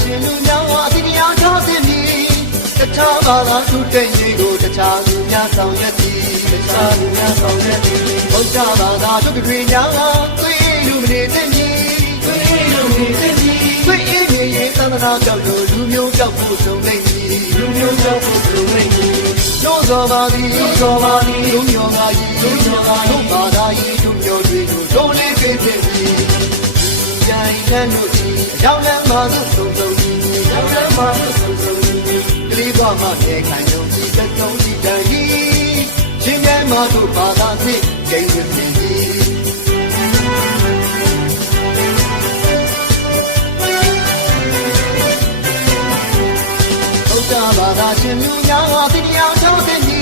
ရှင်လူများအတိတရားထားသည်မည်တခြားဘာသာသူတဲ့ရေးကိုတခြားလူများဆောင်ရွက်သည်တခြားလူများဆောင်ရွက်သည်ဘုရားဘာသာတို့တွေများသွေးလူမနေတဲ့မည်သွေးလူမနေတဲ့မည်သွေးအေးမြေရဲ့သန္တာကြောင့်လူမျိုးကြောက်ဖို့ဆုံးနေမည်လူမျိုးကြောက်ဖို့ဆုံးနေမည်တို့သောပါသည်တို့ပါသည်လူမျိုးကကြီးလူမျိုးကတို့ဘာသာကြီးလူမျိုးတွေကိုတို့လေးပေးသည်ကြိုင်တဲ့တို့ဒီရောက်လမ်းမှာသုံးဒီရောက်လမ်းမှာသုံးဒီကလေးဘွားမှာပြေခိုင်တော့ဒီသက်ဆုံးဒီတန်ကြီးချင်းငယ်မှာတို့ဘာသာစစ်ကျင်းနေပြီဘာသာရှင်လူများတိတရားထောက်တဲ့ညီ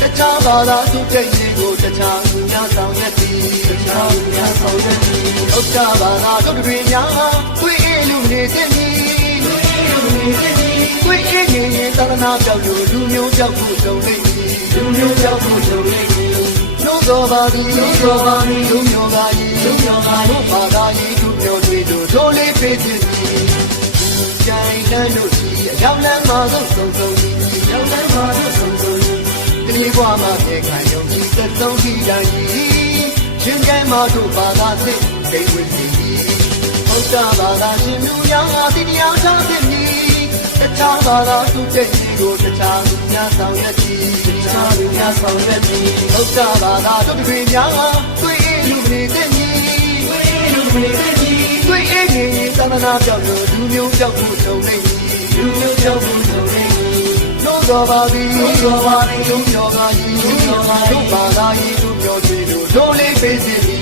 တခြားဘာသာသူတဲ့ညီကိုတခြားလူများဆောင်ရွက်သည်တခြားလူများဆောင်ရွက်သည်ဥစ္စာဘာသာတို့တွေများကိုယ်အေးလူနေတဲ့ညီကိုယ်အေးလူနေတဲ့ညီကိုယ်အေးရင်သာသနာပြောက်လို့လူမျိုးပြောက်ဖို့ဆုံးနေပြီလူမျိုးပြောက်ဖို့ဆုံးနေပြီလို့တော်ပါသည်လို့တော်ပါသည်လူမျိုးကကြီးလူမျိုးကတို့ဘာသာကြီးလူမျိုးတွေတို့လေးပေးသည်ကြိုင်တဲ့တို့ရောက်လမ်းမှာဆုံးဒီရောက်လမ်းမှာဆုံးဒီကလေးဘွားမှာပြေခိုင်ယုံကြည်သက်ဆုံးဒီတန်ကြီးရှင်ကျမ်းမှာတို့ဘာသာစစ်ဒိတ်ဝင်ပြီဘုရားဘာသာရှင်လူများတိတရားထားသည်မည်တခြားဘာသာသူတဲ့ဒီကိုတခြားလူများဆောင်ရွက်သည်တခြားလူများဆောင်ရွက်သည်ဘုရားဘာသာတို့တွေများတွေ့လူနေတဲ့ညီတွေ့လူနေတဲ့ညီတွေ့အေးနေသာသနာပြောက်လို့လူမျိုးပြောက်ဖို့ဆုံးနေလူမျိုးကြောက်ဖို့ဆုံးနေလို့တော်ပါသည်လို့တော်ပါသည်လူမျိုးကကြီးလူမျိုးကတို့ဘာသာကြီးလူမျိုးတွေတို့လေးပေးစီ